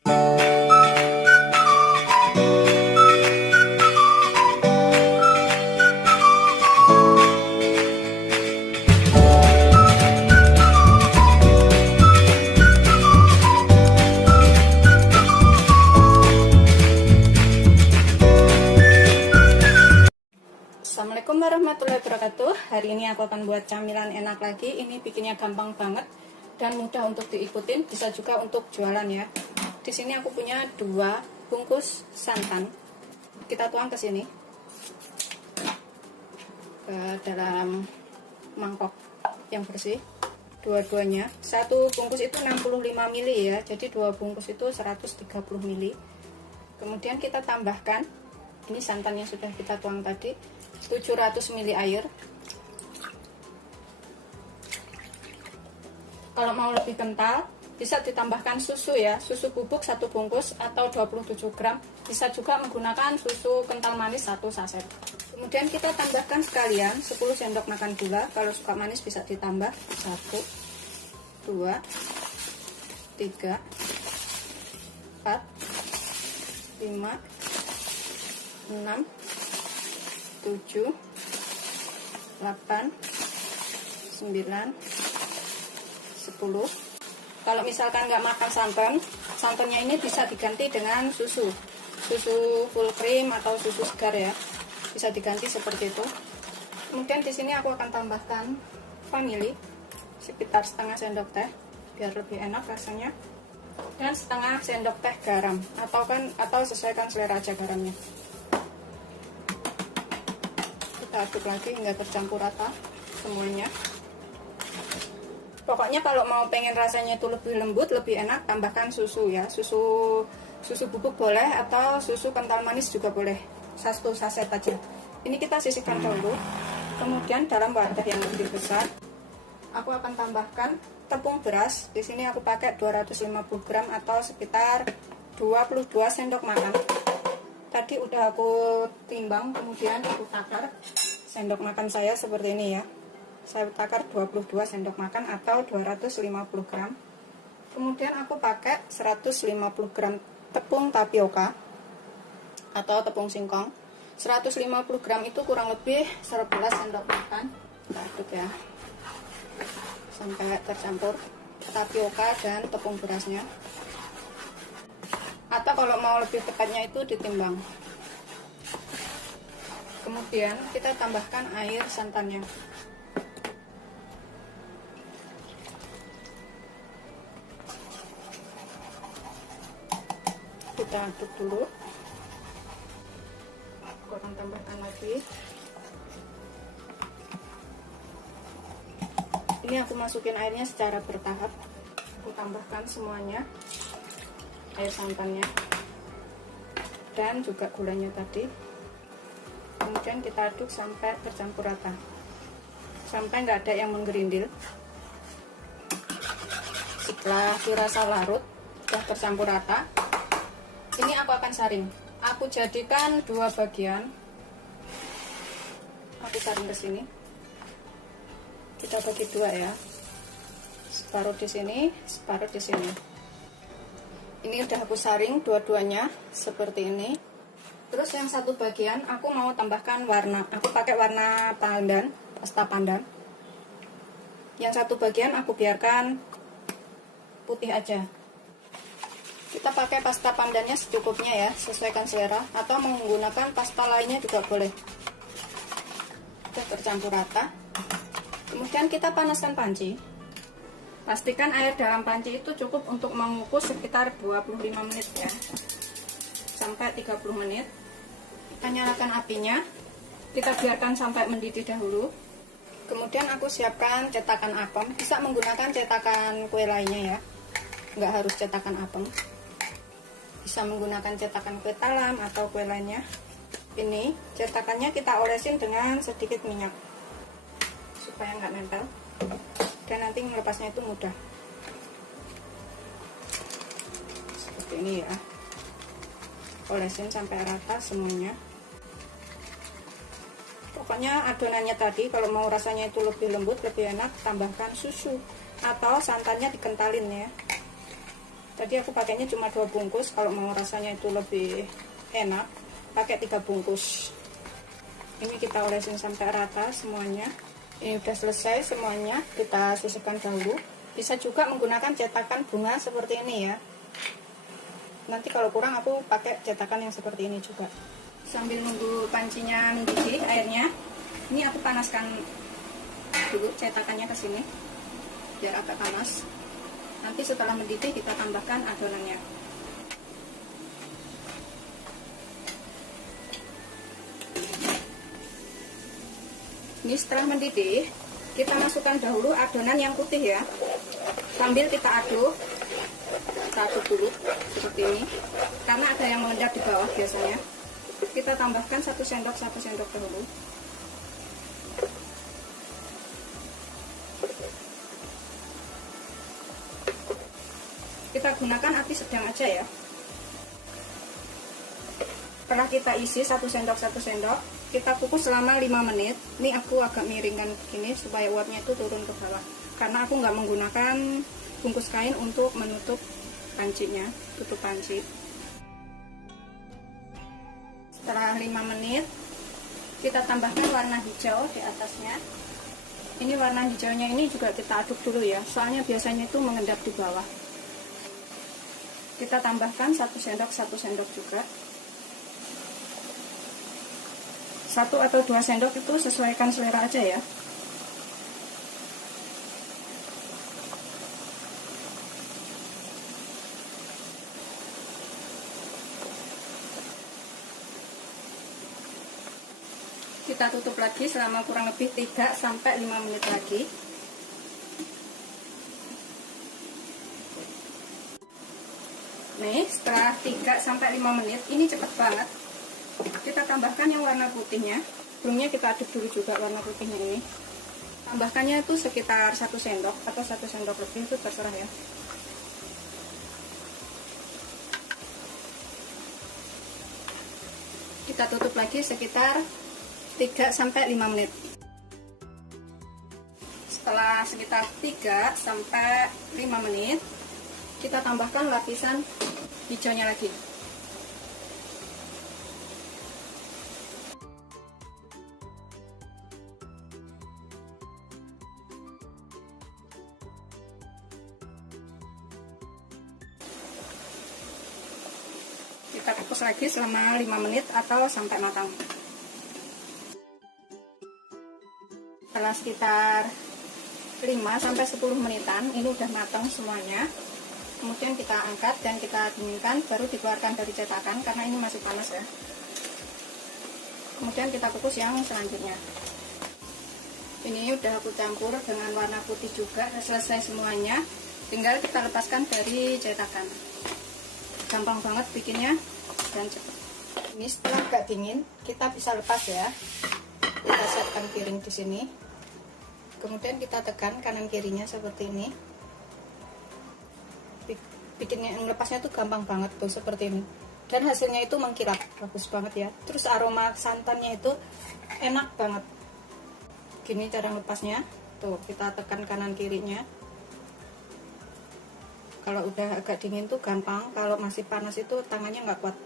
Assalamualaikum warahmatullahi wabarakatuh. Hari ini aku akan buat camilan enak lagi. Ini bikinnya gampang banget dan mudah untuk diikutin, bisa juga untuk jualan ya. Di sini aku punya 2 bungkus santan. Kita tuang ke sini, ke dalam mangkok yang bersih. Dua-duanya, satu bungkus itu 65 ml ya, jadi 2 bungkus itu 130 ml. Kemudian kita tambahkan ini santan yang sudah kita tuang tadi, 700 ml air. Kalau mau lebih kental bisa ditambahkan susu ya, susu bubuk 1 bungkus atau 27 gram. Bisa juga menggunakan susu kental manis 1 saset. Kemudian kita tambahkan sekalian 10 sendok makan gula. Kalau suka manis bisa ditambah 1, 2, 3, 4, 5, 6, 7, 8, 9, 10. Kalau misalkan nggak makan santan, santannya ini bisa diganti dengan susu full cream atau susu segar ya, bisa diganti seperti itu. Kemudian di sini aku akan tambahkan vanili sekitar setengah sendok teh biar lebih enak rasanya, dan setengah sendok teh garam atau sesuaikan selera aja garamnya. Kita aduk lagi hingga tercampur rata semuanya. Pokoknya kalau mau pengen rasanya itu lebih lembut, lebih enak, tambahkan susu ya. Susu bubuk boleh atau susu kental manis juga boleh. 1 saset aja. Ini kita sisihkan dulu. Kemudian dalam wadah yang lebih besar, aku akan tambahkan tepung beras. Di sini aku pakai 250 gram atau sekitar 22 sendok makan. Tadi udah aku timbang, kemudian aku takar sendok makan saya seperti ini ya. Saya takar 22 sendok makan atau 250 gram. Kemudian aku pakai 150 gram tepung tapioka atau tepung singkong. 150 gram itu kurang lebih 11 sendok makan. Kita aduk ya sampai tercampur tapioka dan tepung berasnya. Atau kalau mau lebih tepatnya itu ditimbang. Kemudian kita tambahkan air santannya. Kita aduk dulu. Aku akan tambahkan lagi. Ini aku masukin airnya secara bertahap. Aku tambahkan semuanya, air santannya dan juga gulanya tadi. Kemudian kita aduk sampai tercampur rata, sampai nggak ada yang menggerindil. Setelah dirasa larut, sudah tercampur rata, ini aku akan saring. Aku jadikan 2 bagian. Aku saring ke sini. Kita bagi 2 ya. Separuh di sini, separuh di sini. Ini udah aku saring dua-duanya seperti ini. Terus yang satu bagian aku mau tambahkan warna. Aku pakai warna pandan, pasta pandan. Yang satu bagian aku biarkan putih aja. Kita pakai pasta pandannya secukupnya ya, sesuaikan selera, atau menggunakan pasta lainnya juga boleh. Sudah tercampur rata. Kemudian kita panaskan panci. Pastikan air dalam panci itu cukup untuk mengukus sekitar 25 menit ya, sampai 30 menit. Kita nyalakan apinya, kita biarkan sampai mendidih dahulu. Kemudian aku siapkan cetakan apem, bisa menggunakan cetakan kue lainnya ya, nggak harus cetakan apem. Bisa menggunakan cetakan kue talam atau kue lainnya. Ini cetakannya kita olesin dengan sedikit minyak supaya nggak nempel, dan nanti melepasnya itu mudah. Seperti ini ya, olesin sampai rata semuanya. Pokoknya adonannya tadi kalau mau rasanya itu lebih lembut, lebih enak, tambahkan susu atau santannya dikentalin ya. Tadi aku pakainya cuma 2 bungkus, kalau mau rasanya itu lebih enak pakai 3 bungkus. Ini kita olesin sampai rata semuanya. Ini udah selesai semuanya, kita sisihkan dahulu. Bisa juga menggunakan cetakan bunga seperti ini ya. Nanti kalau kurang aku pakai cetakan yang seperti ini juga. Sambil nunggu pancinya mendidih airnya, ini aku panaskan dulu cetakannya ke sini biar agak panas. Nanti setelah mendidih kita tambahkan adonannya. Ini setelah mendidih, kita masukkan dahulu adonan yang putih ya. Sambil kita aduk dulu seperti ini. Karena ada yang mengendap di bawah biasanya. Kita tambahkan 1 sendok dahulu. Kita gunakan api sedang aja ya. Setelah kita isi 1 sendok, kita kukus selama 5 menit. Ini aku agak miringkan begini supaya uapnya itu turun ke bawah. Karena aku nggak menggunakan bungkus kain untuk menutup pancinya, tutup panci. Setelah 5 menit, kita tambahkan warna hijau di atasnya. Ini warna hijaunya ini juga kita aduk dulu ya, soalnya biasanya itu mengendap di bawah. Kita tambahkan 1 sendok juga. 1 atau 2 sendok itu sesuaikan selera aja ya. Kita tutup lagi selama kurang lebih 3-5 menit lagi. Nih, setelah 3-5 menit, ini cepet banget. Kita tambahkan yang warna putihnya. Sebelumnya kita aduk dulu juga warna putihnya ini. Tambahkannya itu sekitar 1 sendok atau 1 sendok lebih, itu terserah ya. Kita tutup lagi sekitar 3-5 menit. Setelah sekitar 3-5 menit, kita tambahkan lapisan hijaunya lagi. Kita kukus lagi selama 5 menit atau sampai matang. Setelah sekitar 5-10 menitan, ini udah matang semuanya. Kemudian kita angkat dan kita dinginkan, baru dikeluarkan dari cetakan karena ini masih panas ya. Kemudian kita kukus yang selanjutnya. Ini udah aku campur dengan warna putih juga, selesai semuanya. Tinggal kita lepaskan dari cetakan. Gampang banget bikinnya dan cepat. Ini setelah agak dingin, kita bisa lepas ya. Kita siapkan piring di sini. Kemudian kita tekan kanan kirinya seperti ini. Bikinnya lepasnya tuh gampang banget tuh seperti ini. Dan hasilnya itu mengkilap, bagus banget ya. Terus aroma santannya itu enak banget. Gini cara lepasnya. Tuh, kita tekan kanan kirinya. Kalau udah agak dingin tuh gampang, kalau masih panas itu tangannya nggak kuat.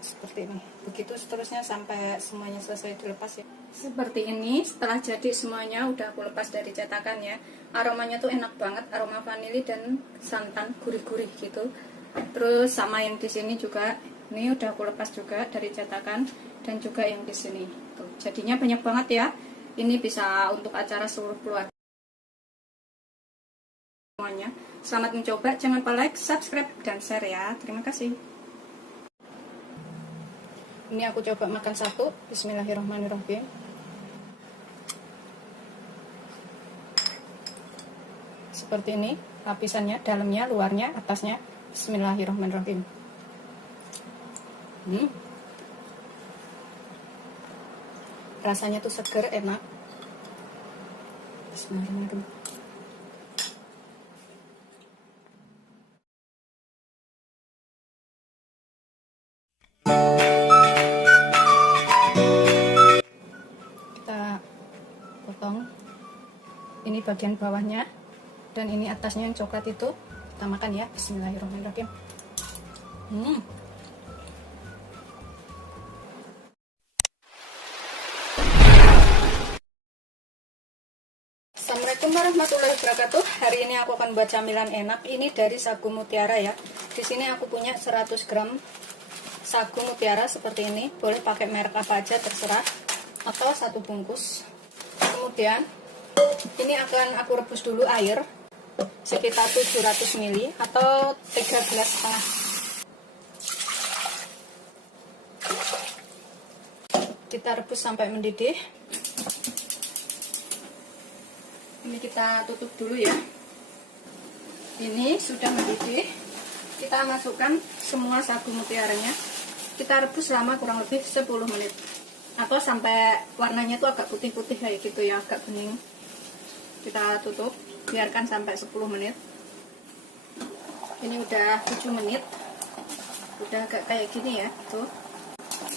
Seperti ini. Begitu seterusnya sampai semuanya selesai dilepas ya. Seperti ini, setelah jadi semuanya udah aku lepas dari cetakan ya. Aromanya tuh enak banget, aroma vanili dan santan gurih-gurih gitu. Terus sama yang di sini juga, ini udah aku lepas juga dari cetakan dan juga yang di sini. Tuh, jadinya banyak banget ya. Ini bisa untuk acara seluruh keluarga semuanya. Selamat mencoba, jangan lupa like, subscribe, dan share ya. Terima kasih. Ini aku coba makan satu. Bismillahirrahmanirrahim. Seperti ini lapisannya, dalamnya, luarnya, atasnya. Bismillahirrahmanirrahim. Rasanya tuh seger, enak. Bismillahirrahmanirrahim. Potong ini bagian bawahnya dan ini atasnya yang coklat itu Kita makan ya. Bismillahirrahmanirrahim. Assalamualaikum warahmatullahi wabarakatuh. Hari ini aku akan buat camilan enak. Ini dari sagu mutiara ya. Di sini aku punya 100 gram sagu mutiara seperti ini. Boleh pakai merek apa aja terserah. Atau 1 bungkus. Kemudian ini akan aku rebus dulu air sekitar 700 ml atau 3 gelas setengah. Kita rebus sampai mendidih. Ini kita tutup dulu ya. Ini sudah mendidih. Kita masukkan semua sagu mutiaranya. Kita rebus selama kurang lebih 10 menit. Atau sampai warnanya tuh agak putih-putih kayak gitu ya, agak bening. Kita tutup, biarkan sampai 10 menit. Ini udah 7 menit. Udah agak kayak gini ya, tuh.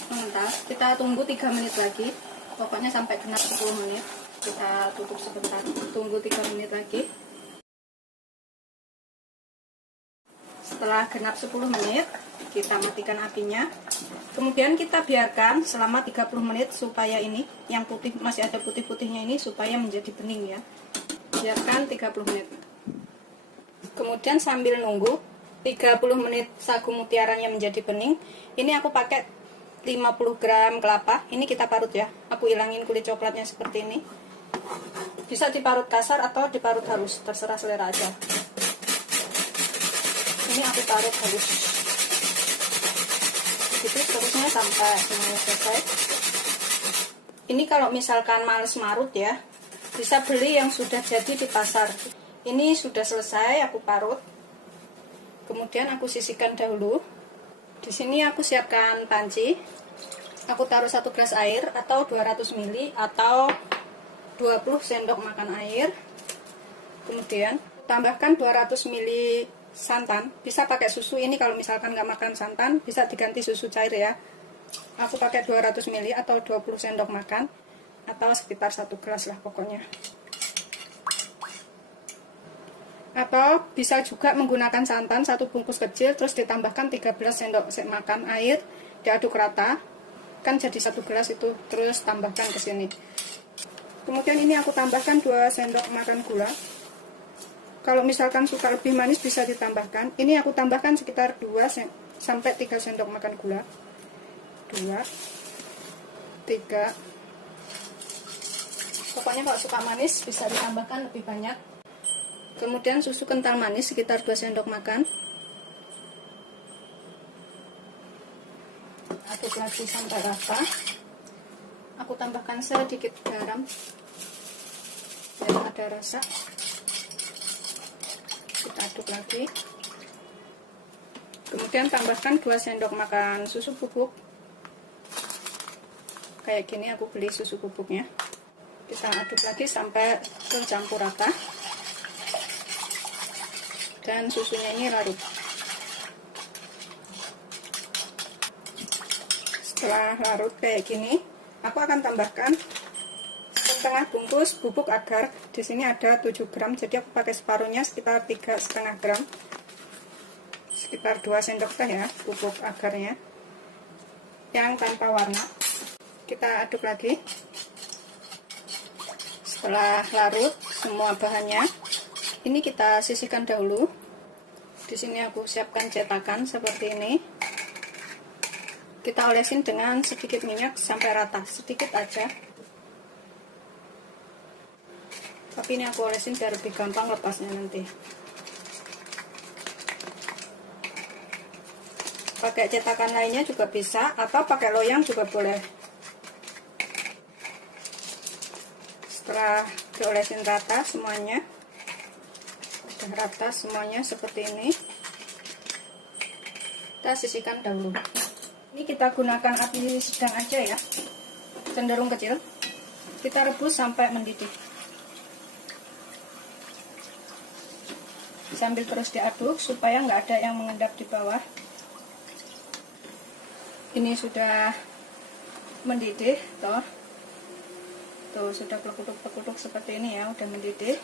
Mengental. Kita tunggu 3 menit lagi. Pokoknya sampai genap 10 menit. Kita tutup sebentar, tunggu 3 menit lagi. Setelah genap 10 menit, kita matikan apinya. Kemudian kita biarkan selama 30 menit supaya ini yang putih, masih ada putih-putihnya ini supaya menjadi bening ya. Biarkan 30 menit. Kemudian sambil nunggu 30 menit sagu mutiaranya menjadi bening, ini aku pakai 50 gram kelapa. Ini kita parut ya. Aku hilangin kulit coklatnya seperti ini. Bisa diparut kasar atau diparut halus, terserah selera aja. Ini aku parut halus. Begitu seterusnya sampai semuanya selesai. Ini kalau misalkan males marut ya, bisa beli yang sudah jadi di pasar. Ini sudah selesai aku parut. Kemudian aku sisihkan dahulu. Di sini aku siapkan panci. Aku taruh 1 gelas air atau 200 ml atau 20 sendok makan air. Kemudian tambahkan 200 ml santan. Bisa pakai susu, ini kalau misalkan nggak makan santan bisa diganti susu cair ya. Aku pakai 200 ml atau 20 sendok makan, atau sekitar 1 gelas lah pokoknya. Atau bisa juga menggunakan santan 1 bungkus kecil, terus ditambahkan 13 sendok makan air, diaduk rata, kan jadi 1 gelas itu, terus tambahkan ke sini. Kemudian ini aku tambahkan 2 sendok makan gula. Kalau misalkan suka lebih manis bisa ditambahkan. Ini aku tambahkan sekitar 2 sampai 3 sendok makan gula. 2, 3. Pokoknya kalau suka manis bisa ditambahkan lebih banyak. Kemudian susu kental manis sekitar 2 sendok makan. Aduk lagi sampai rata. Aku tambahkan sedikit garam biar ada rasa. Kita aduk lagi. Kemudian tambahkan 2 sendok makan susu bubuk. Kayak gini aku beli susu bubuknya. Kita aduk lagi sampai tercampur rata. Dan susunya ini larut. Setelah larut kayak gini, aku akan tambahkan setengah bungkus bubuk agar. Di sini ada 7 gram, jadi aku pakai separuhnya sekitar 3,5 gram. Sekitar 2 sendok teh ya bubuk agarnya. Yang tanpa warna. Kita aduk lagi. Setelah larut semua bahannya, ini kita sisihkan dahulu. Di sini aku siapkan cetakan seperti ini. Kita olesin dengan sedikit minyak sampai rata, sedikit aja. Tapi ini aku olesin biar lebih gampang lepasnya nanti. Pakai cetakan lainnya juga bisa, atau pakai loyang juga boleh. Setelah diolesin rata semuanya, udah rata semuanya seperti ini, kita sisihkan dahulu. Ini kita gunakan api sedang aja ya, cenderung kecil. Kita rebus sampai mendidih. Sambil terus diaduk supaya nggak ada yang mengendap di bawah. Ini sudah mendidih, tuh sudah berkutuk-berkutuk seperti ini ya, udah mendidih.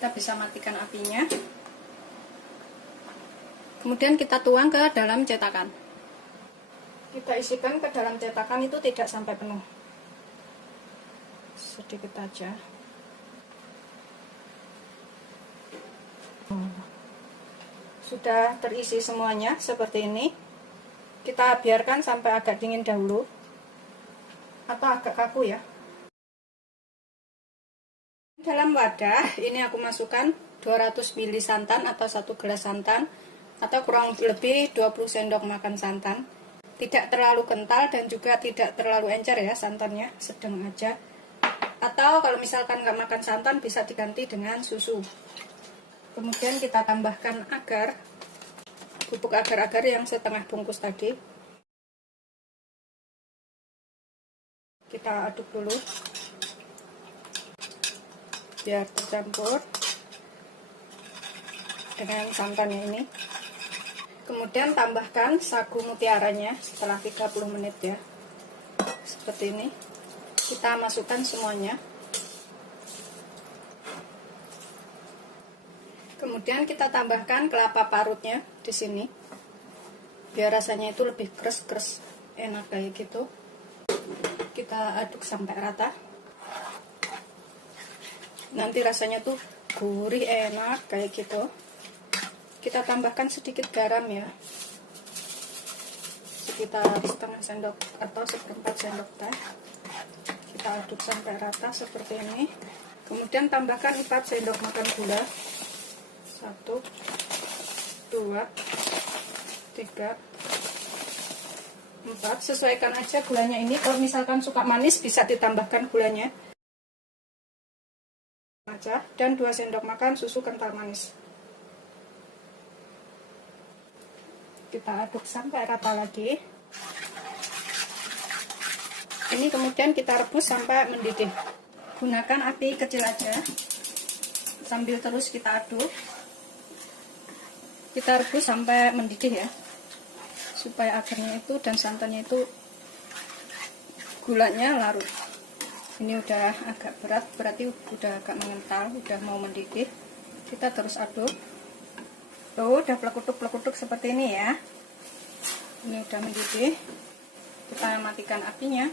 kita bisa matikan apinya. Kemudian kita tuang ke dalam cetakan. Kita isikan ke dalam cetakan itu tidak sampai penuh, sedikit aja. Sudah terisi semuanya seperti ini. Kita biarkan sampai agak dingin dahulu atau agak kaku ya. Dalam wadah ini aku masukkan 200 ml santan atau 1 gelas santan atau kurang lebih 20 sendok makan santan. Tidak terlalu kental dan juga tidak terlalu encer ya santannya, sedang aja. Atau kalau misalkan nggak makan santan bisa diganti dengan susu. Kemudian kita tambahkan agar, bubuk agar-agar yang setengah bungkus tadi. Kita aduk dulu biar tercampur dengan santannya ini. Kemudian tambahkan sagu mutiaranya setelah 30 menit ya, seperti ini. Kita masukkan semuanya. Kemudian kita tambahkan kelapa parutnya di sini, biar rasanya itu lebih keras-keras, enak kayak gitu. Kita aduk sampai rata. Nanti rasanya tuh gurih, enak kayak gitu. Kita tambahkan sedikit garam ya, sekitar setengah sendok atau seperempat sendok teh. Kita aduk sampai rata seperti ini. Kemudian tambahkan 4 sendok makan gula. 1, 2, 3, 4. Sesuaikan aja gulanya ini. Kalau misalkan suka manis bisa ditambahkan gulanya aja. Dan 2 sendok makan susu kental manis. Kita aduk sampai rata lagi. Ini kemudian kita rebus sampai mendidih. Gunakan api kecil aja. Sambil terus kita aduk. Kita rebus sampai mendidih ya, supaya agarnya itu dan santannya itu gulanya larut. Ini udah agak berat, berarti udah agak mengental, udah mau mendidih. Kita terus aduk. Tuh udah pelekutuk-pelekutuk seperti ini ya. Ini udah mendidih. Kita matikan apinya.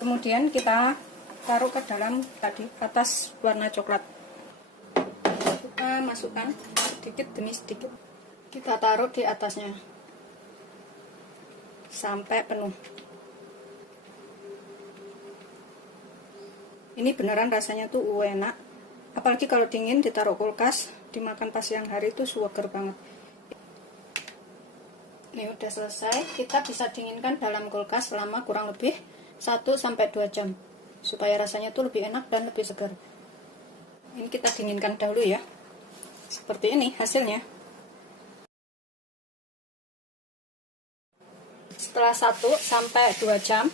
Kemudian kita taruh ke dalam tadi atas warna coklat. Kita masukkan sedikit demi sedikit. Kita taruh di atasnya sampai penuh. Ini beneran rasanya tuh enak. Apalagi kalau dingin ditaruh kulkas, dimakan pas siang hari itu seger banget. Ini udah selesai. Kita bisa dinginkan dalam kulkas selama kurang lebih 1-2 jam supaya rasanya tuh lebih enak dan lebih segar. Ini kita dinginkan dahulu ya. Seperti ini hasilnya. Setelah 1-2 jam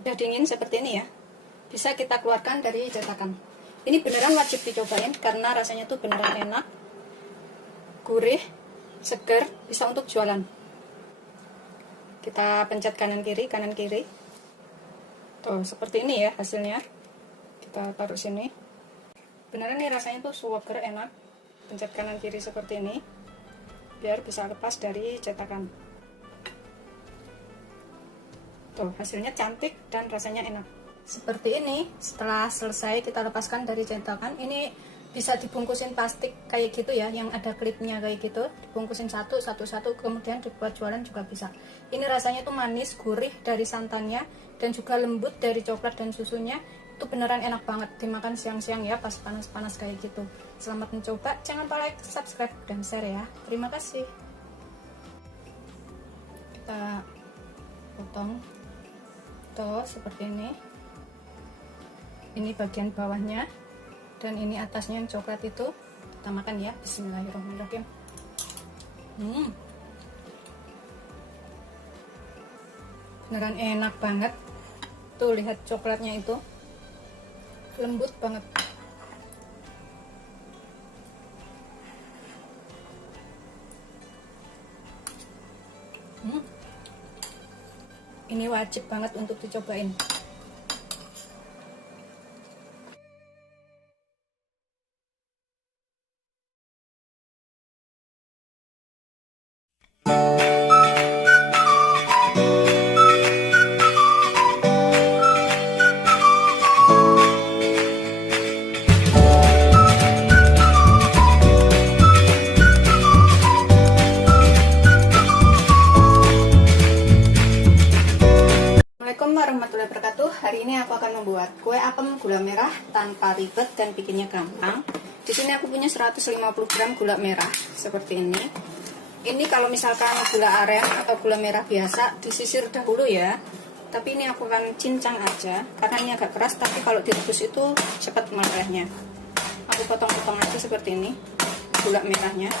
udah dingin seperti ini ya, bisa kita keluarkan dari cetakan. Ini beneran wajib dicobain karena rasanya tuh beneran enak, gurih, seger, bisa untuk jualan. Kita pencet kanan kiri. Tuh seperti ini ya hasilnya. Kita taruh sini. Beneran nih rasanya tuh seger, enak. Pencet kanan kiri seperti ini biar bisa lepas dari cetakan. Tuh hasilnya cantik dan rasanya enak seperti ini. Setelah selesai kita lepaskan dari cetakan. Ini bisa dibungkusin plastik kayak gitu ya, yang ada klipnya kayak gitu, dibungkusin satu, kemudian dibuat jualan juga bisa. Ini rasanya tuh manis, gurih dari santannya dan juga lembut dari coklat dan susunya. Itu beneran enak banget dimakan siang-siang ya, pas panas-panas kayak gitu. Selamat mencoba, jangan lupa like, subscribe, dan share ya. Terima kasih. Kita potong tuh seperti ini. Ini bagian bawahnya dan ini atasnya yang coklat itu. Kita makan ya. Bismillahirrahmanirrahim. Beneran enak banget. Tuh lihat coklatnya itu lembut banget. Ini wajib banget untuk dicobain. mudah, tanpa ribet, dan bikinnya gampang. Di sini aku punya 150 gram gula merah seperti ini. Ini kalau misalkan gula aren atau gula merah biasa disisir dahulu ya. Tapi ini aku akan cincang aja karena ini agak keras, tapi kalau direbus itu cepat melelehnya. Aku potong-potong aja seperti ini gula merahnya.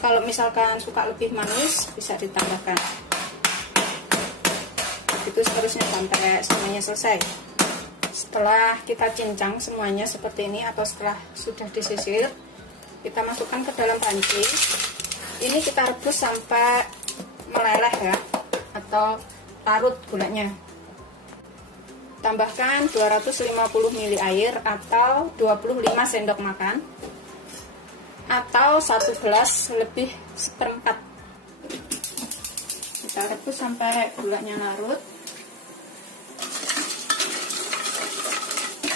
Kalau misalkan suka lebih manis bisa ditambahkan. Itu seterusnya sampai semuanya selesai. Setelah kita cincang semuanya seperti ini atau setelah sudah disisir, kita masukkan ke dalam panci. Ini kita rebus sampai meleleh ya, atau larut gulanya. Tambahkan 250 ml air atau 25 sendok makan atau 1 gelas lebih seperempat. Kita rebus sampai gulanya larut.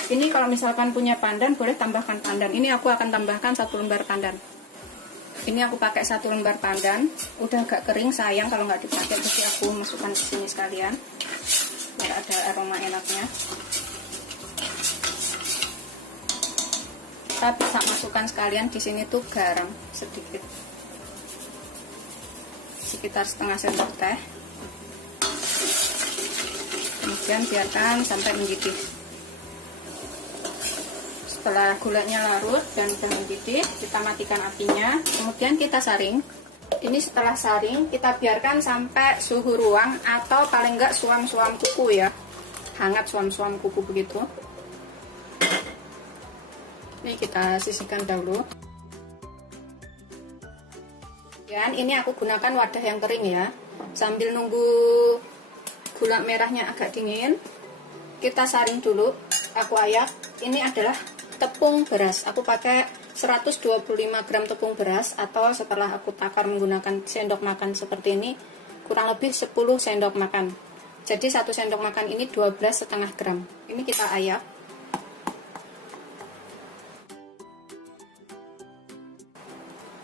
Ini kalau misalkan punya pandan boleh tambahkan pandan. Ini aku akan tambahkan 1 lembar pandan. Ini aku pakai 1 lembar pandan. Udah agak kering, sayang kalau nggak dipakai, jadi aku masukkan ke sini sekalian biar ada aroma enaknya. Kita bisa masukkan sekalian di sini tuh garam sedikit, sekitar setengah sendok teh. Kemudian biarkan sampai mendidih. Setelah gulanya larut dan sudah mendidih, kita matikan apinya, kemudian kita saring. Ini setelah saring, kita biarkan sampai suhu ruang atau paling enggak suam-suam kuku ya. Hangat suam-suam kuku begitu. Ini kita sisihkan dahulu. Dan ini aku gunakan wadah yang kering ya. Sambil nunggu gula merahnya agak dingin, kita saring dulu. Aku ayak. Ini adalah tepung beras. Aku pakai 125 gram tepung beras, atau setelah aku takar menggunakan sendok makan seperti ini, kurang lebih 10 sendok makan. Jadi 1 sendok makan ini 12,5 gram. Ini kita ayak.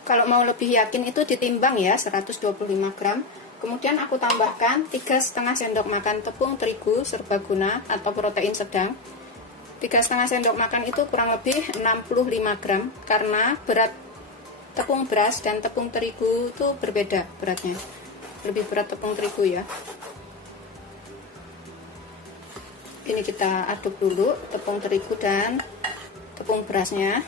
Kalau mau lebih yakin itu ditimbang ya, 125 gram. Kemudian aku tambahkan 3,5 sendok makan tepung terigu serbaguna atau protein sedang. 3,5 sendok makan itu kurang lebih 65 gram, karena berat tepung beras dan tepung terigu itu berbeda beratnya. Lebih berat tepung terigu ya. Ini kita aduk dulu tepung terigu dan tepung berasnya.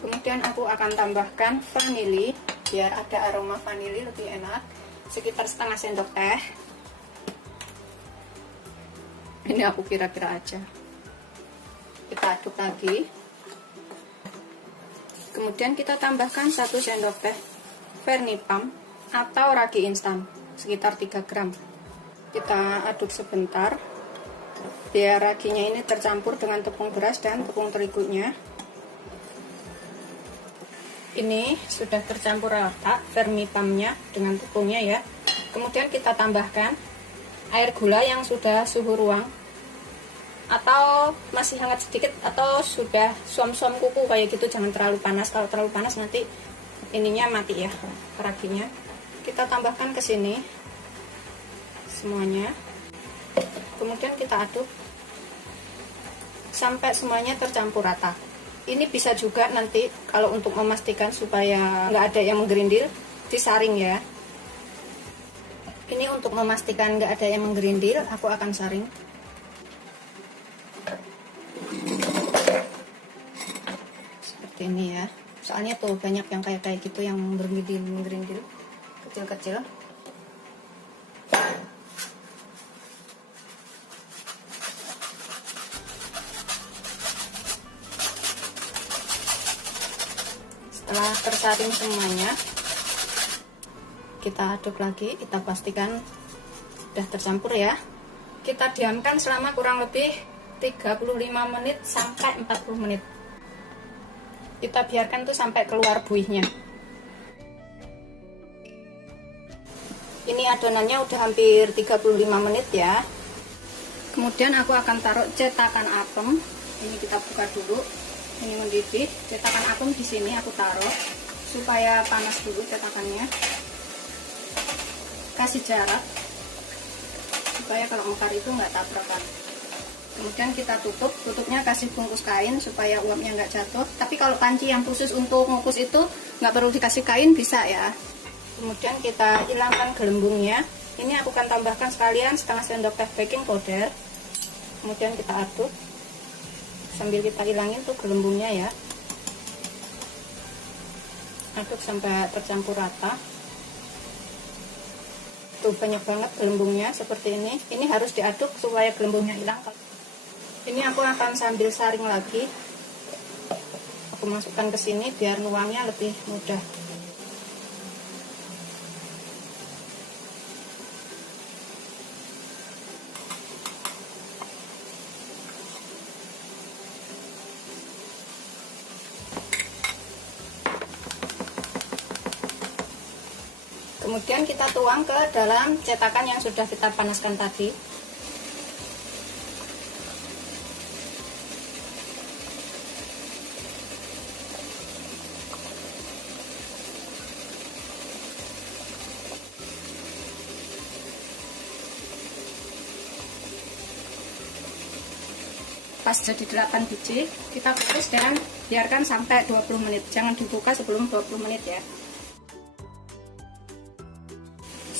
Kemudian aku akan tambahkan vanili biar ada aroma vanili lebih enak, sekitar setengah sendok teh. Ini aku kira-kira aja. Kita aduk lagi. Kemudian kita tambahkan 1 sendok teh Vernipam atau ragi instan, sekitar 3 gram. Kita aduk sebentar biar raginya ini tercampur dengan tepung beras dan tepung terigunya. Ini sudah tercampur rata Vernipamnya dengan tepungnya ya. Kemudian kita tambahkan air gula yang sudah suhu ruang, atau masih hangat sedikit, atau sudah suam-suam kuku kayak gitu. Jangan terlalu panas. Kalau terlalu panas nanti ininya mati ya, raginya. Kita tambahkan ke sini semuanya. Kemudian kita aduk sampai semuanya tercampur rata. Ini bisa juga nanti kalau untuk memastikan supaya nggak ada yang menggerindil, disaring ya. Ini untuk memastikan nggak ada yang menggerindil, aku akan saring. Seperti ini ya. Soalnya tuh banyak yang kayak gitu yang menggerindil kecil-kecil. Setelah tersaring semuanya, kita aduk lagi, kita pastikan sudah tercampur ya. Kita diamkan selama kurang lebih 35 menit sampai 40 menit. Kita biarkan tuh sampai keluar buihnya. Ini adonannya udah hampir 35 menit ya. Kemudian aku akan taruh cetakan apem. Ini kita buka dulu. Ini mendidih. Cetakan apem di sini aku taruh supaya panas dulu cetakannya. Kasih jarak supaya kalau mekar itu nggak tabrakan. Kemudian kita tutup, tutupnya kasih bungkus kain supaya uapnya nggak jatuh. Tapi kalau panci yang khusus untuk ngukus itu nggak perlu dikasih kain, bisa ya. Kemudian kita hilangkan gelembungnya. Ini aku akan tambahkan sekalian setengah sendok teh baking powder. Kemudian kita aduk sambil kita hilangin tuh gelembungnya ya. Aduk sampai tercampur rata. Tuh banyak banget gelembungnya seperti ini. Ini harus diaduk supaya gelembungnya hilang. Ini aku akan sambil saring lagi. Aku masukkan ke sini biar nuangnya lebih mudah. Kemudian kita tuang ke dalam cetakan yang sudah kita panaskan tadi. Pas jadi 8 biji, kita kukus dan biarkan sampai 20 menit. Jangan dibuka sebelum 20 menit ya.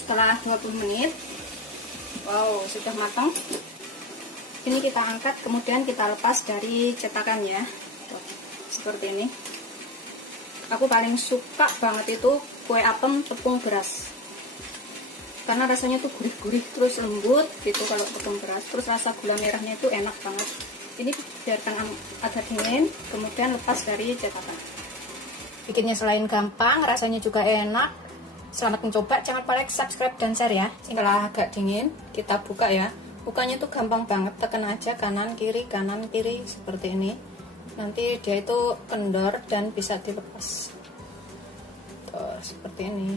Setelah 20 menit, wow, sudah matang. Ini kita angkat, kemudian kita lepas dari cetakannya. Seperti ini. Aku paling suka banget itu kue apem tepung beras. Karena rasanya tuh gurih-gurih, terus lembut gitu kalau tepung beras. Terus rasa gula merahnya itu enak banget. Ini biarkan agak dingin, kemudian lepas dari cetakan. Bikinnya selain gampang, rasanya juga enak. Selamat mencoba, jangan lupa like, subscribe, dan share ya. Setelah agak dingin, kita buka ya. Bukanya tuh gampang banget, tekan aja kanan kiri seperti ini. Nanti dia itu kendor dan bisa dilepas. Tuh, seperti ini.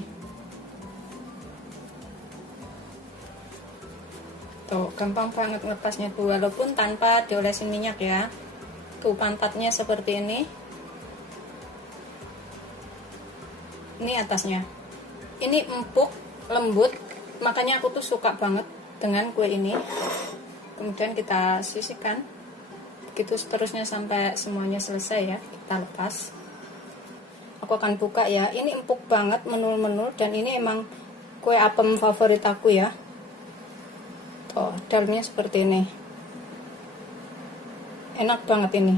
Tuh, gampang banget lepasnya tuh, walaupun tanpa diolesin minyak ya. Tuh pantatnya seperti ini. Ini atasnya. Ini empuk, lembut, makanya aku tuh suka banget dengan kue ini. Kemudian kita sisihkan. Begitu seterusnya sampai semuanya selesai ya. Kita lepas. Aku akan buka ya. Ini empuk banget, menul-menul, dan ini emang kue apem favorit aku ya. Oh, dalamnya seperti ini. Enak banget ini.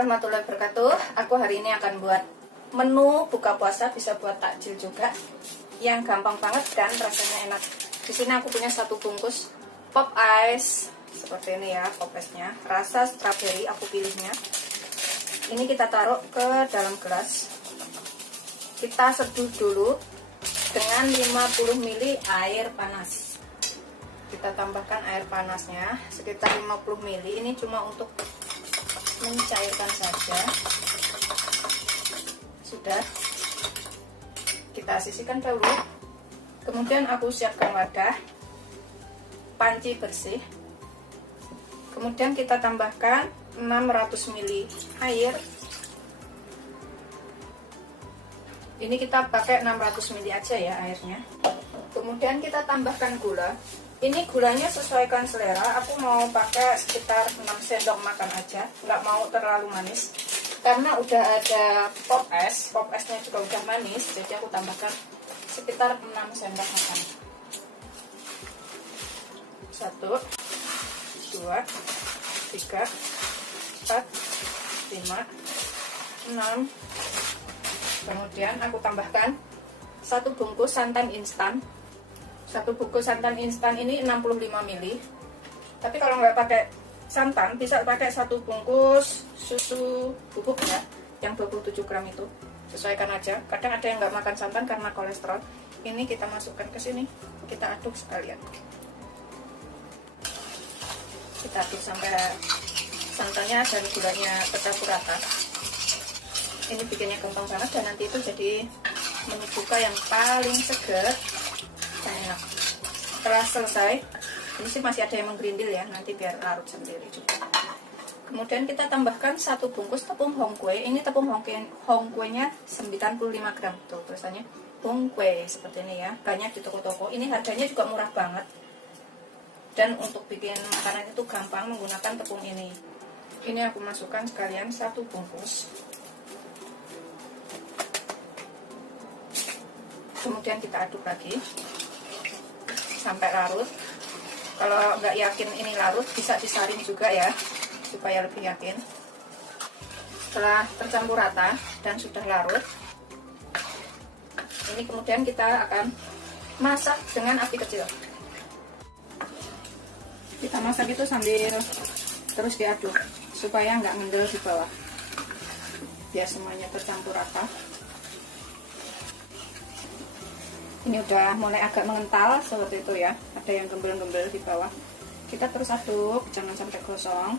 Warahmatullahi wabarakatuh. Aku hari ini akan buat menu buka puasa, bisa buat takjil juga, yang gampang banget dan rasanya enak. Di sini aku punya satu bungkus pop ice seperti ini ya, pop ice-nya rasa strawberry, aku pilihnya. Ini kita taruh ke dalam gelas. Kita seduh dulu dengan 50 ml air panas. Kita tambahkan air panasnya sekitar 50 ml. Ini cuma untuk mencairkan saja. Sudah, kita sisihkan dahulu. Kemudian aku siapkan wadah, panci bersih. Kemudian kita tambahkan 600 ml air. Ini kita pakai 600 ml aja ya airnya. Kemudian kita tambahkan gula. Ini gulanya sesuaikan selera. Aku mau pakai sekitar 6 sendok makan aja, nggak mau terlalu manis. Karena udah ada pop ice-nya juga udah manis, jadi aku tambahkan sekitar 6 sendok makan. 1, 2, 3, 4, 5, 6. Kemudian aku tambahkan 1 bungkus santan instan. 1 bungkus santan instan ini 65 ml. Tapi kalau nggak pakai santan, bisa pakai 1 bungkus susu bubuk ya, yang 27 gram itu. Sesuaikan aja. Kadang ada yang nggak makan santan karena kolesterol. Ini kita masukkan ke sini, kita aduk sekalian. Kita aduk sampai santannya dan gulanya tercampur rata. Ini bikinnya gampang banget dan nanti itu jadi menu buka yang paling seger dan enak. Setelah selesai, ini sih masih ada yang menggerindil ya, nanti biar larut sendiri juga. Kemudian kita tambahkan 1 bungkus tepung hongkwe. Ini tepung hongkwe-nya 95 gram. Tuh tulisannya hongkwe seperti ini ya. Banyak di toko-toko. Ini harganya juga murah banget. Dan untuk bikin makanan itu gampang menggunakan tepung ini. Ini aku masukkan sekalian 1 bungkus. Kemudian kita aduk lagi sampai larut. Kalau nggak yakin ini larut, bisa disaring juga ya, supaya lebih yakin. Setelah tercampur rata dan sudah larut, ini kemudian kita akan masak dengan api kecil. Kita masak itu sambil terus diaduk supaya nggak ngendel di bawah, biar semuanya tercampur rata. Ini udah mulai agak mengental seperti itu ya, ada yang gembel-gembel di bawah. Kita terus aduk, jangan sampai gosong.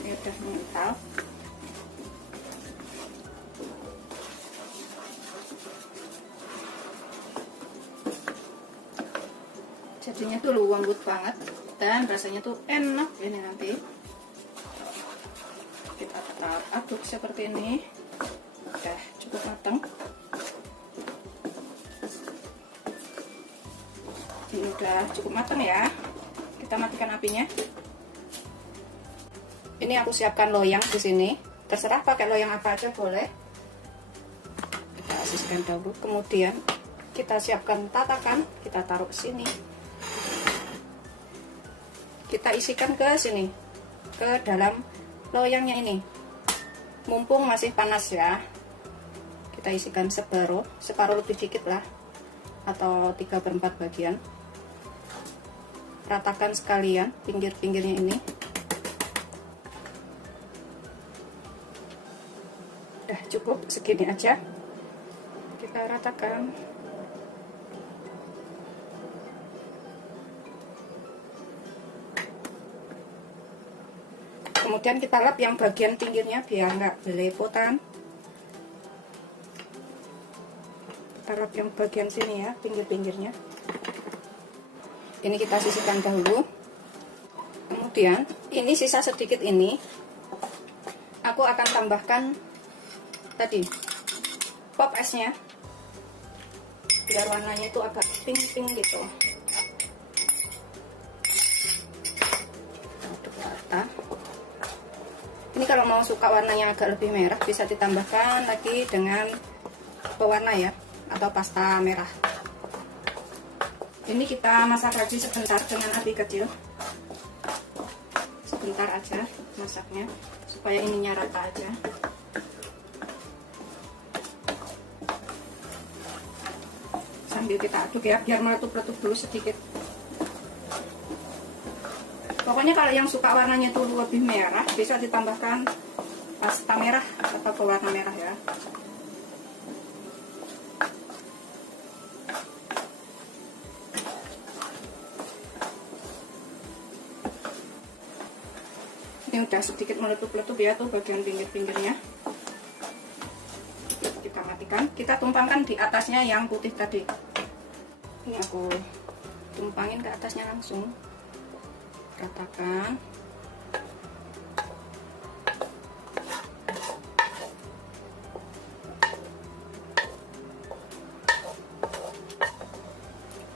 Ini udah mengental. Jadinya tuh lembut banget dan rasanya tuh enak ini nanti. Kita tetap aduk seperti ini. Udah cukup matang. Ini udah cukup matang ya. Kita matikan apinya. Ini aku siapkan loyang di sini. Terserah pakai loyang apa aja boleh. Kita sisihkan dahulu. Kemudian kita siapkan tatakan. Kita taruh ke sini. Kita isikan ke sini, ke dalam loyangnya ini. Mumpung masih panas ya. Kita isikan separuh lebih dikit lah, atau 3/4 bagian. Ratakan sekalian pinggir-pinggirnya ini. Udah cukup segini aja. Kita ratakan. Kemudian kita lap yang bagian pinggirnya biar nggak belepotan. Kita lap yang bagian sini ya, pinggir-pinggirnya. Ini kita sisihkan dahulu. Kemudian ini sisa sedikit ini aku akan tambahkan tadi pop esnya biar warnanya itu agak pink-pink gitu. Aduk rata. Ini kalau mau suka warnanya agak lebih merah, bisa ditambahkan lagi dengan pewarna ya, atau pasta merah. Ini kita masak lagi sebentar dengan api kecil. Sebentar aja masaknya, supaya ininya rata aja. Sambil kita aduk ya, biar meletup-letup dulu sedikit. Pokoknya kalau yang suka warnanya tuh lebih merah, bisa ditambahkan pasta merah atau pewarna merah ya. Ini udah sedikit meletup-letup ya tuh bagian pinggir-pinggirnya. Kita matikan. Kita tumpangkan di atasnya yang putih tadi. Ini aku tumpangin ke atasnya langsung. Ratakan.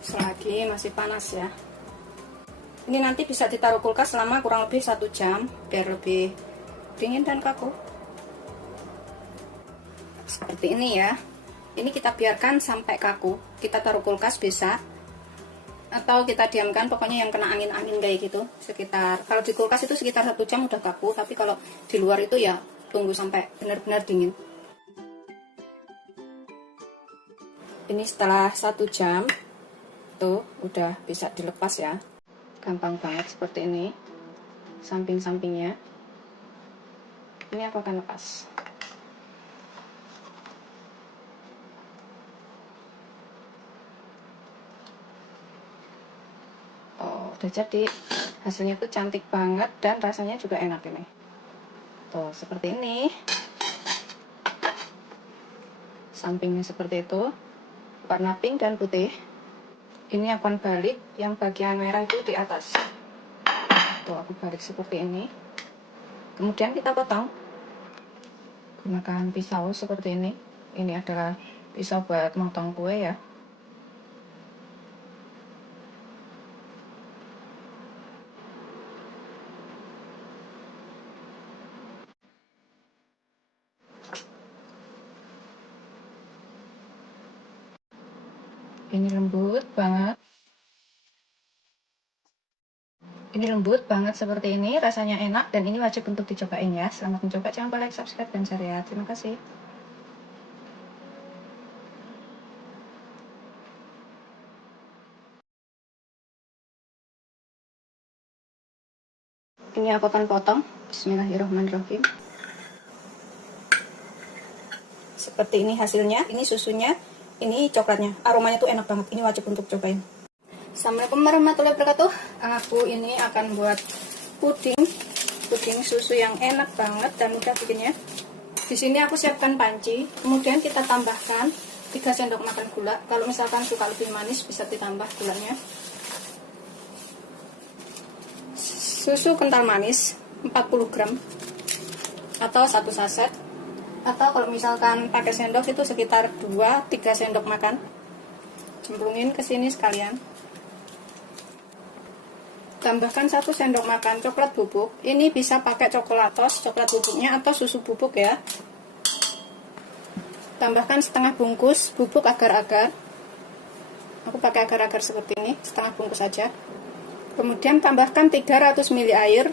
Selagi masih panas ya. Ini nanti bisa ditaruh kulkas selama kurang lebih 1 jam biar lebih dingin dan kaku. Seperti ini ya. Ini kita biarkan sampai kaku. Kita taruh kulkas bisa, atau kita diamkan, pokoknya yang kena angin-angin kayak gitu. Sekitar, kalau di kulkas itu sekitar 1 jam udah kaku, tapi kalau di luar itu ya tunggu sampai benar-benar dingin. Ini setelah 1 jam tuh udah bisa dilepas ya. Gampang banget seperti ini. Samping-sampingnya ini aku akan lepas. Oh, udah jadi. hasilnya tuh cantik banget dan rasanya juga enak ini. Tuh, seperti ini. Sampingnya seperti itu, warna pink dan putih. Ini akan balik, yang bagian merah itu di atas. Tuh, aku balik seperti ini. Kemudian kita potong gunakan pisau seperti ini. Ini adalah pisau buat motong kue ya. Ini lembut banget. Ini lembut banget seperti ini, rasanya enak dan ini wajib untuk dicobain ya. Selamat mencoba, jangan lupa like, subscribe, dan share ya. Terima kasih. Ini aku akan potong. Bismillahirrahmanirrahim. Seperti ini hasilnya. Ini susunya, ini coklatnya. Aromanya tuh enak banget. Ini wajib untuk cobain. Assalamualaikum warahmatullahi wabarakatuh. Aku ini akan buat puding susu yang enak banget dan mudah bikinnya. Di sini aku siapkan panci. Kemudian kita tambahkan 3 sendok makan gula. Kalau misalkan suka lebih manis bisa ditambah gulanya. Susu kental manis 40 gram atau 1 saset, atau kalau misalkan pakai sendok itu sekitar 2-3 sendok makan. Cemplungin ke sini sekalian. Tambahkan 1 sendok makan coklat bubuk. Ini bisa pakai coklatos, coklat bubuknya, atau susu bubuk ya. Tambahkan setengah bungkus bubuk agar-agar. Aku pakai agar-agar seperti ini, setengah bungkus saja. Kemudian tambahkan 300 ml air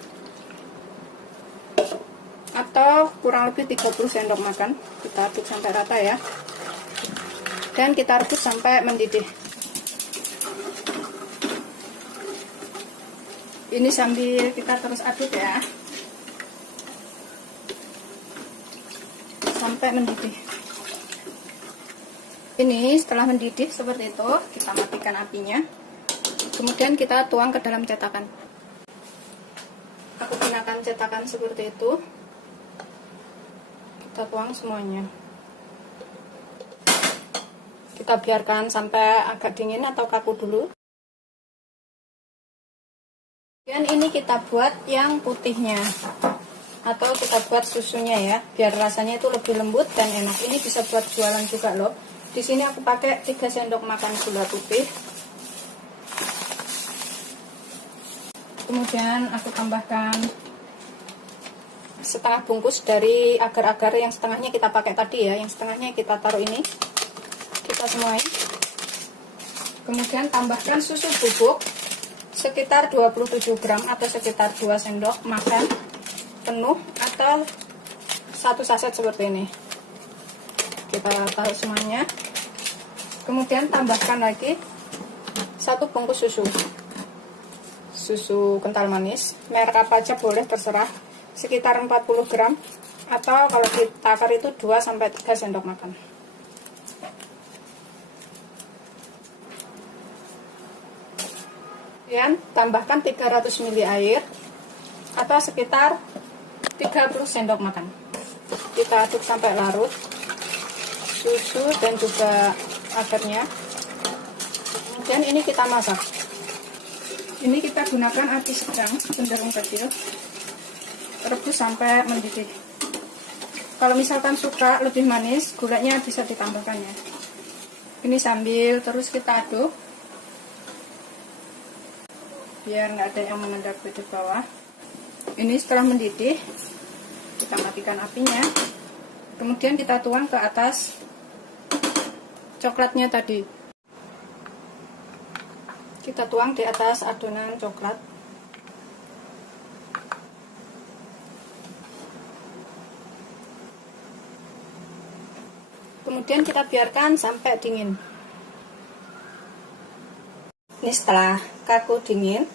atau kurang lebih 30 sendok makan. Kita aduk sampai rata ya. Dan kita rebus sampai mendidih. Ini sambil kita terus aduk ya, sampai mendidih. Ini setelah mendidih seperti itu, kita matikan apinya. Kemudian kita tuang ke dalam cetakan. Aku gunakan cetakan seperti itu. Kita tuang semuanya. Kita biarkan sampai agak dingin atau kaku dulu. Dan ini kita buat yang putihnya, atau kita buat susunya ya, biar rasanya itu lebih lembut dan enak. Ini bisa buat jualan juga loh. Di sini aku pakai 3 sendok makan gula putih. Kemudian aku tambahkan setengah bungkus dari agar-agar, yang setengahnya kita pakai tadi ya, yang setengahnya kita taruh ini. Kita semuai. Kemudian tambahkan susu bubuk sekitar 27 gram atau sekitar 2 sendok makan penuh atau 1 saset seperti ini. Kita taruh semuanya. Kemudian tambahkan lagi 1 bungkus susu kental manis, merek apa aja boleh, terserah, sekitar 40 gram atau kalau ditakar itu 2-3 sendok makan. Kemudian tambahkan 300 ml air atau sekitar 30 sendok makan. Kita aduk sampai larut susu dan juga agarnya. Kemudian ini kita masak. Ini kita gunakan api sedang, cenderung kecil. Rebus sampai mendidih. Kalau misalkan suka lebih manis, gulanya bisa ditambahkan ya. Ini sambil terus kita aduk biar nggak ada yang mengendap di bawah. Ini setelah mendidih, kita matikan apinya. Kemudian kita tuang ke atas coklatnya tadi. Kita tuang di atas adonan coklat. Kemudian kita biarkan sampai dingin. Ini setelah kaku dingin,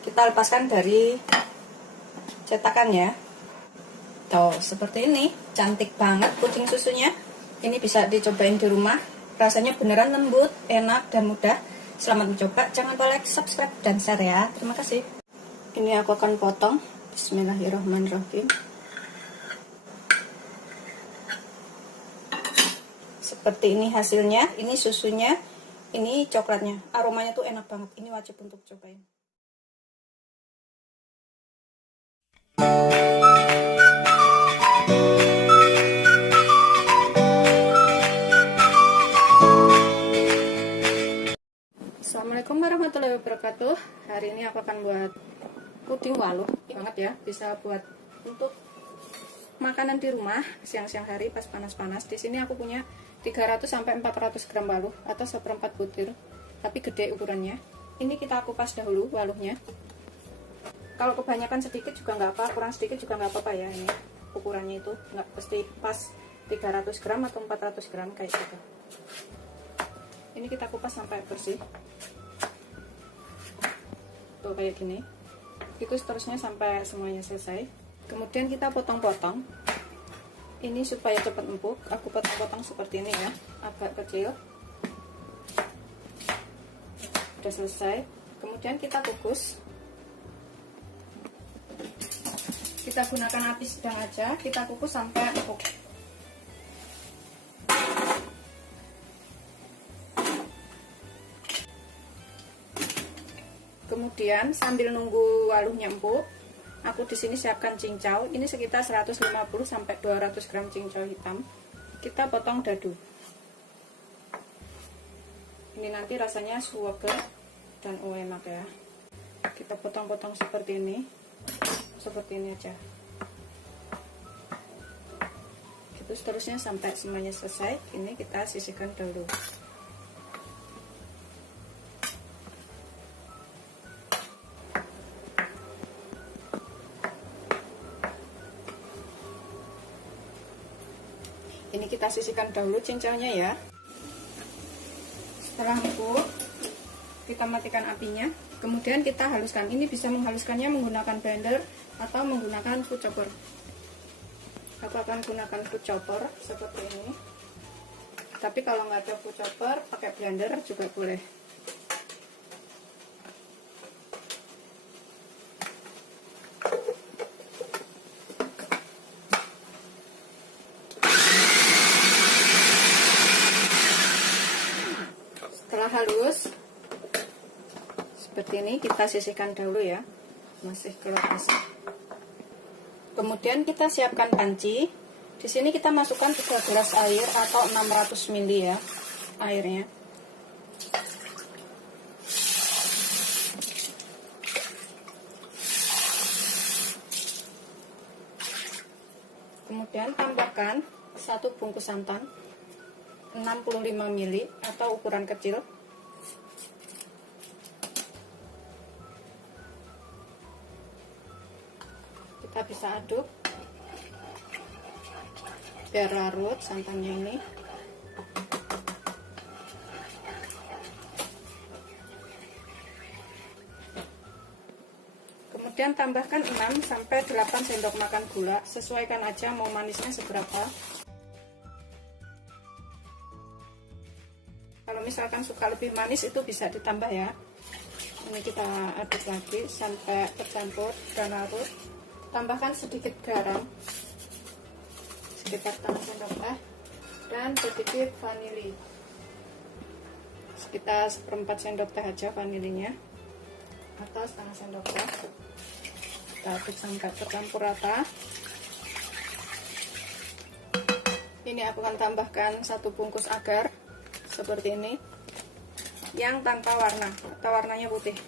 kita lepaskan dari cetakan ya. Tuh, seperti ini. Cantik banget puding susunya. Ini bisa dicobain di rumah. Rasanya beneran lembut, enak, dan mudah. Selamat mencoba. Jangan lupa like, subscribe, dan share ya. Terima kasih. Ini aku akan potong. Bismillahirrahmanirrahim. Seperti ini hasilnya. Ini susunya, ini coklatnya. Aromanya tuh enak banget. Ini wajib untuk cobain. Assalamualaikum warahmatullahi wabarakatuh. Hari ini aku akan buat puding waluh. Banget ya, bisa buat untuk makanan di rumah siang-siang hari pas panas-panas. Di sini aku punya 300 sampai 400 gram waluh atau seperempat butir, tapi gede ukurannya. Ini kita kupas dahulu waluhnya. Kalau kebanyakan sedikit juga nggak apa, kurang sedikit juga nggak apa-apa ya. Ini ukurannya itu nggak pasti pas 300 gram atau 400 gram kayak gitu. Ini kita kupas sampai bersih. Tuh kayak gini. Itu seterusnya sampai semuanya selesai. Kemudian kita potong-potong. Ini supaya cepat empuk, aku potong-potong seperti ini ya, agak kecil. Udah selesai. Kemudian kita kukus. Kita gunakan api sedang aja, kita kukus sampai empuk. Kemudian sambil nunggu waluhnya empuk, aku di sini siapkan cincau. Ini sekitar 150 sampai 200 gram cincau hitam. Kita potong dadu. Ini nanti rasanya suwege dan enak ya. Kita potong-potong seperti ini. Seperti ini aja. Gitu seterusnya sampai semuanya selesai. Ini kita sisihkan dulu. Ini kita sisihkan dahulu cincaunya ya. Setelah empuk, kita matikan apinya. Kemudian kita haluskan. Ini bisa menghaluskannya menggunakan blender atau menggunakan food chopper. Aku akan gunakan food chopper seperti ini. Tapi kalau nggak ada food chopper, pakai blender juga boleh. Setelah halus seperti ini, kita sisihkan dahulu ya, masih keluar asap. Kemudian kita siapkan panci. Di sini kita masukkan 3 gelas air atau 600 ml ya airnya. Kemudian tambahkan 1 bungkus santan 65 ml atau ukuran kecil. Kita bisa aduk biar larut santannya ini. Kemudian tambahkan 6 sampai 8 sendok makan gula, sesuaikan aja mau manisnya seberapa. Kalau misalkan suka lebih manis itu bisa ditambah ya. Ini kita aduk lagi sampai tercampur dan larut. Tambahkan sedikit garam, sekitar setengah sendok teh, dan sedikit vanili, sekitar 1/4 sendok teh aja vanilinya, atau setengah sendok teh. Kita aduk sampai tercampur rata. Ini aku akan tambahkan 1 bungkus agar seperti ini, yang tanpa warna atau warnanya putih.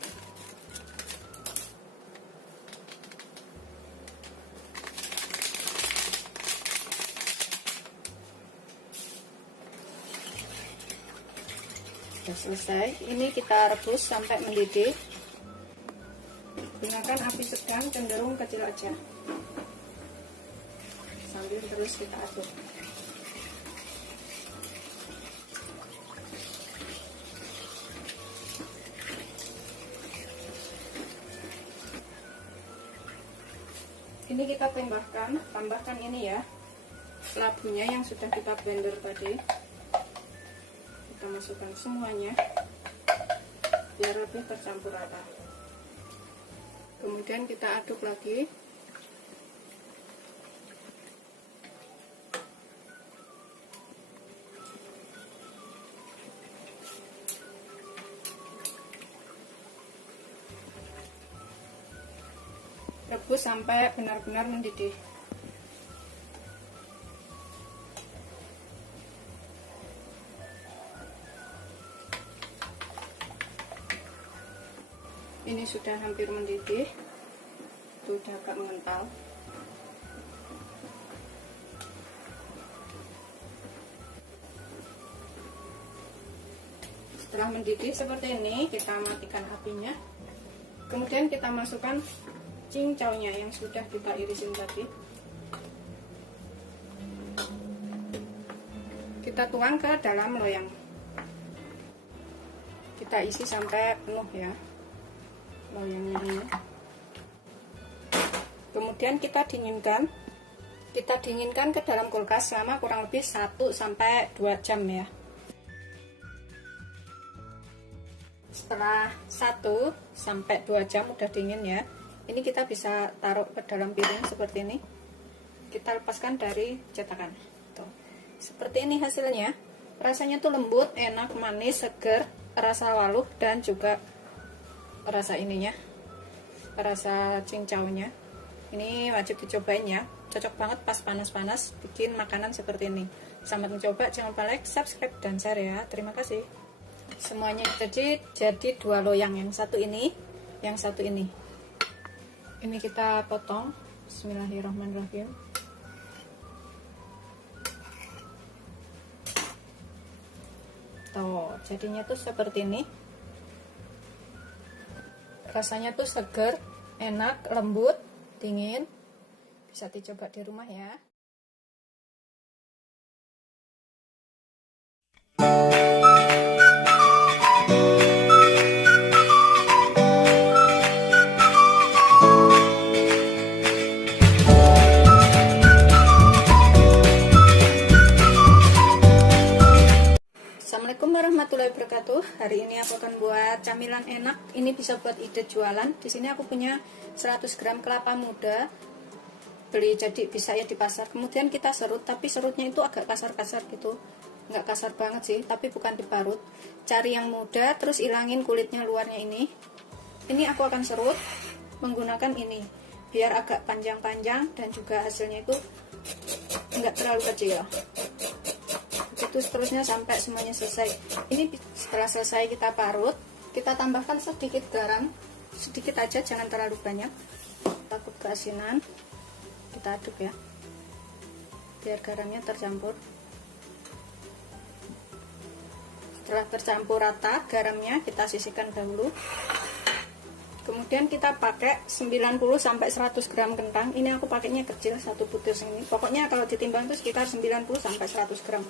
Selesai. Ini kita rebus sampai mendidih. Gunakan api sedang cenderung kecil aja, sambil terus kita aduk. Ini kita tambahkan ini ya, labunya yang sudah kita blender tadi. Kita masukkan semuanya biar lebih tercampur rata. Kemudian kita aduk lagi. Rebus sampai benar-benar mendidih. Ini sudah hampir mendidih, itu udah agak mengental. Setelah mendidih seperti ini, kita matikan apinya. Kemudian kita masukkan cincaunya yang sudah kita irisin tadi. Kita tuang ke dalam loyang. Kita isi sampai penuh ya loyangnya ini. Kemudian kita dinginkan ke dalam kulkas selama kurang lebih 1-2 jam ya. Setelah 1-2 jam udah dingin ya, ini kita bisa taruh ke dalam piring seperti ini. Kita lepaskan dari cetakan. Tuh. Seperti ini hasilnya. Rasanya tuh lembut, enak, manis, seger, rasa waluh dan juga rasa ininya, rasa cincaunya. Ini wajib dicobain ya, cocok banget pas panas-panas bikin makanan seperti ini. Selamat mencoba, jangan lupa like, subscribe dan share ya. Terima kasih. Semuanya jadi 2 loyang, yang satu ini, yang satu ini. Ini kita potong. Bismillahirrahmanirrahim. Tuh, jadinya tuh seperti ini. Rasanya tuh seger, enak, lembut, dingin. Bisa dicoba di rumah ya. Assalamualaikum warahmatullahi wabarakatuh. Hari ini aku akan buat camilan enak. Ini bisa buat ide jualan. Di sini aku punya 100 gram kelapa muda. Beli jadi bisa ya di pasar. Kemudian kita serut, tapi serutnya itu agak kasar-kasar gitu. Nggak kasar banget sih, tapi bukan diparut. Cari yang muda, terus ilangin kulitnya luarnya ini. Ini aku akan serut menggunakan ini, biar agak panjang-panjang dan juga hasilnya itu nggak terlalu kecil. Itu seterusnya sampai semuanya selesai. Ini setelah selesai kita parut, kita tambahkan sedikit garam, sedikit aja, jangan terlalu banyak, takut keasinan. Kita aduk ya, biar garamnya tercampur. Setelah tercampur rata garamnya, kita sisihkan dahulu. Kemudian kita pakai 90-100 gram kentang. Ini aku pakainya kecil, 1 butir segini. Pokoknya kalau ditimbang itu sekitar 90-100 gram.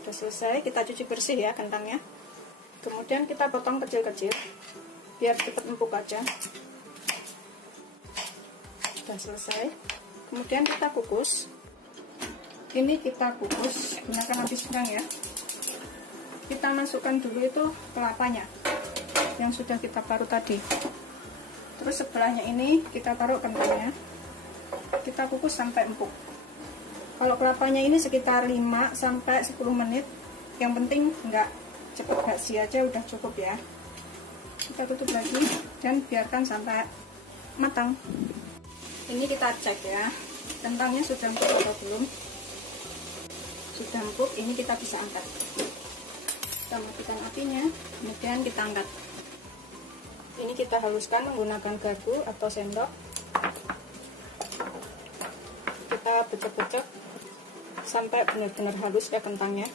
Sudah selesai, kita cuci bersih ya kentangnya. Kemudian kita potong kecil-kecil biar cepat empuk aja. Sudah selesai. Kemudian kita kukus. Ini kita kukus gunakan api sedang ya. Kita masukkan dulu itu kelapanya yang sudah kita parut tadi. Terus sebelahnya ini kita taruh kentangnya. Kita kukus sampai empuk. Kalau kelapanya ini sekitar 5-10 menit. Yang penting nggak cepet basi aja, udah cukup ya. Kita tutup lagi dan biarkan sampai matang. Ini kita cek ya, kentangnya sudah empuk atau belum. Sudah empuk, ini kita bisa angkat. Kita matikan apinya, kemudian kita angkat. Ini kita haluskan menggunakan garpu atau sendok. Kita becek-becek sampai benar-benar halus ya kentangnya.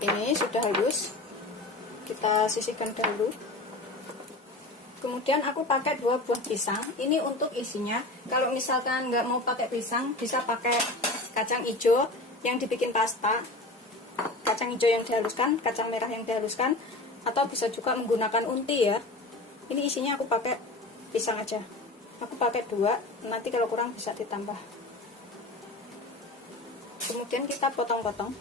Ini sudah halus. Kita sisihkan dahulu. Kemudian aku pakai 2 buah pisang. Ini untuk isinya. Kalau misalkan nggak mau pakai pisang, bisa pakai kacang hijau yang dibikin pasta. Kacang hijau yang dihaluskan, kacang merah yang dihaluskan, atau bisa juga menggunakan unti ya. Ini isinya aku pakai pisang aja. Aku pakai 2, nanti kalau kurang bisa ditambah. Kemudian kita potong-potong.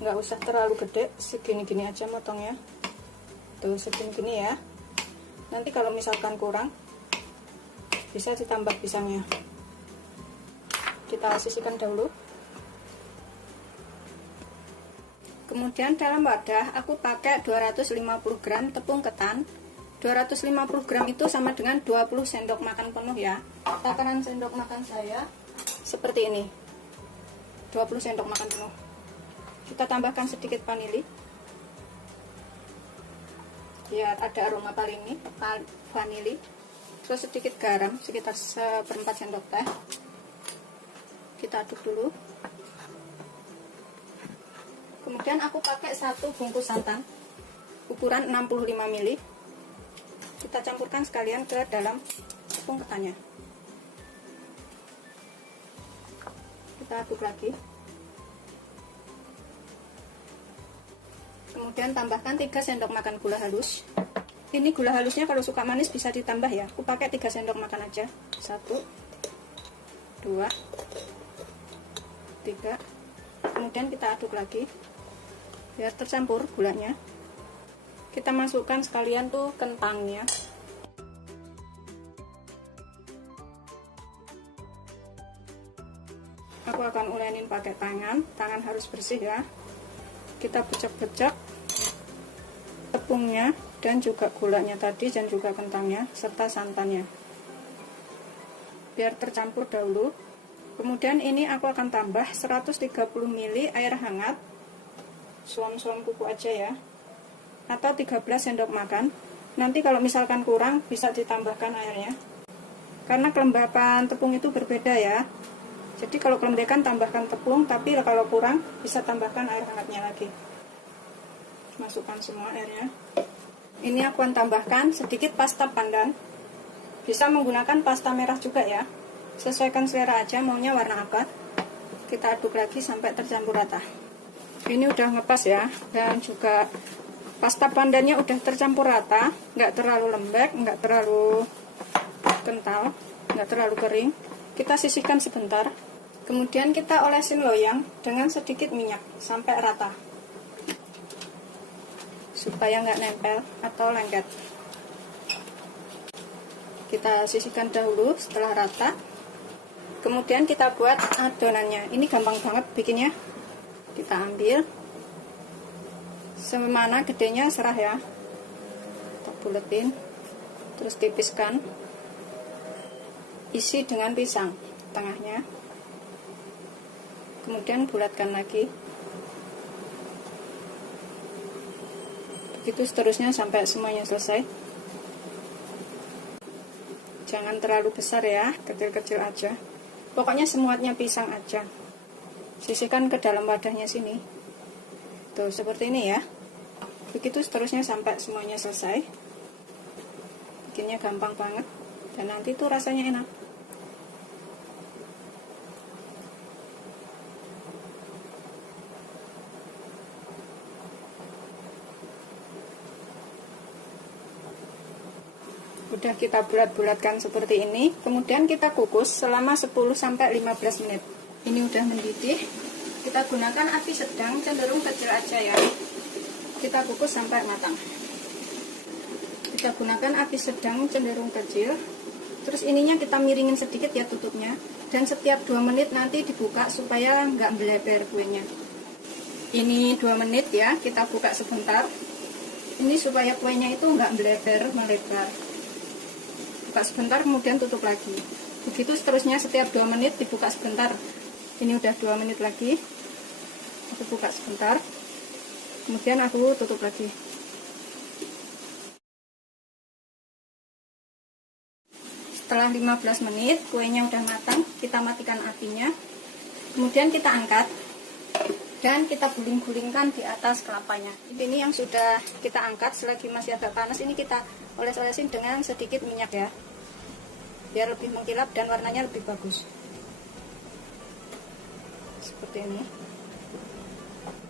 Nggak usah terlalu gede, segini-gini aja motongnya. Tuh segini-gini ya. Nanti kalau misalkan kurang bisa ditambah pisangnya. Kita sisihkan dahulu. Kemudian dalam wadah aku pakai 250 gram tepung ketan. 250 gram itu sama dengan 20 sendok makan penuh ya. Takaran sendok makan saya seperti ini, 20 sendok makan penuh. Kita tambahkan sedikit vanili biar ada aroma vanili. Terus sedikit garam sekitar 1/4 sendok teh. Kita aduk dulu. Kemudian aku pakai 1 bungkus santan ukuran 65 ml. Kita campurkan sekalian ke dalam tepung ketannya. Kita aduk lagi. Kemudian tambahkan 3 sendok makan gula halus. Ini gula halusnya kalau suka manis bisa ditambah ya. Aku pakai 3 sendok makan aja. 1, 2, 3. Kemudian kita aduk lagi biar tercampur gulanya. Kita masukkan sekalian tuh kentangnya. Aku akan ulenin pakai tangan harus bersih ya. Kita becek-becek tepungnya dan juga gulanya tadi dan juga kentangnya serta santannya. Biar tercampur dahulu. Kemudian ini aku akan tambah 130 ml air hangat. Suam-suam kuku aja ya. Atau 13 sendok makan. Nanti kalau misalkan kurang bisa ditambahkan airnya, karena kelembapan tepung itu berbeda ya. Jadi kalau kelembekan tambahkan tepung, tapi kalau kurang bisa tambahkan air hangatnya lagi. Masukkan semua airnya. Ini aku akan tambahkan sedikit pasta pandan. Bisa menggunakan pasta merah juga ya, sesuaikan selera aja maunya warna apa. Kita aduk lagi sampai tercampur rata. Ini udah ngepas ya, dan juga pasta pandannya udah tercampur rata, nggak terlalu lembek, nggak terlalu kental, nggak terlalu kering. Kita sisihkan sebentar. Kemudian kita olesin loyang dengan sedikit minyak sampai rata, supaya nggak nempel atau lengket. Kita sisihkan dahulu setelah rata. Kemudian kita buat adonannya. Ini gampang banget bikinnya. Kita ambil semana gedenya serah ya, kita buletin, terus tipiskan, isi dengan pisang tengahnya, kemudian bulatkan lagi, begitu seterusnya sampai semuanya selesai. Jangan terlalu besar ya, kecil-kecil aja, pokoknya semuanya pisang aja. Sisihkan ke dalam wadahnya sini. Tuh seperti ini ya. Begitu seterusnya sampai semuanya selesai. Bikinnya gampang banget dan nanti tuh rasanya enak. Udah kita bulat-bulatkan seperti ini. Kemudian kita kukus selama 10-15 menit. Ini udah mendidih. Kita gunakan api sedang cenderung kecil aja ya. Kita kukus sampai matang. Kita gunakan api sedang cenderung kecil. Terus ininya kita miringin sedikit ya tutupnya. Dan setiap 2 menit nanti dibuka supaya nggak melebar kuenya. Ini 2 menit ya, kita buka sebentar. Ini supaya kuenya itu nggak melebar. Buka sebentar kemudian tutup lagi. Begitu seterusnya setiap 2 menit dibuka sebentar. Ini udah 2 menit lagi. Aku buka sebentar. Kemudian aku tutup lagi. Setelah 15 menit kuenya udah matang, kita matikan apinya. Kemudian kita angkat dan kita guling-gulingkan di atas kelapanya. Ini yang sudah kita angkat, selagi masih agak panas ini kita oles-olesin dengan sedikit minyak ya, biar lebih mengkilap dan warnanya lebih bagus. Seperti ini.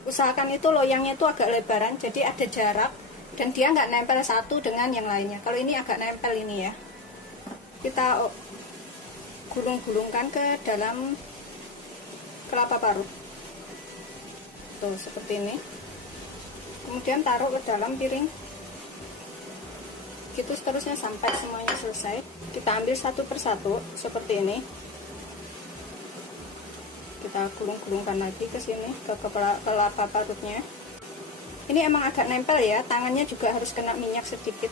Usahakan itu loyangnya itu agak lebaran, jadi ada jarak dan dia nggak nempel satu dengan yang lainnya. Kalau ini agak nempel ini ya, kita gulung-gulungkan ke dalam kelapa parut. Tuh seperti ini. Kemudian taruh ke dalam piring. gitu seterusnya sampai semuanya selesai. Kita ambil satu persatu seperti ini, kita gulung-gulungkan lagi ke sini, ke kelapa parutnya. Ini emang agak nempel ya, tangannya juga harus kena minyak sedikit.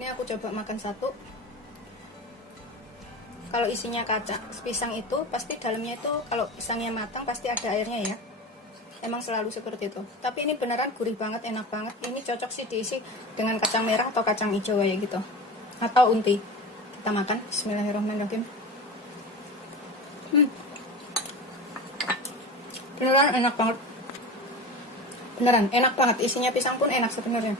Ini aku coba makan satu. Kalau isinya kacang pisang itu pasti dalamnya itu, kalau pisangnya matang pasti ada airnya ya. Emang selalu seperti itu. Tapi ini beneran gurih banget, enak banget. Ini cocok sih diisi dengan kacang merah atau kacang hijau ya gitu. Atau unti. Kita makan. Bismillahirrahmanirrahim. Beneran enak banget. Beneran enak banget. Isinya pisang pun enak sebenarnya.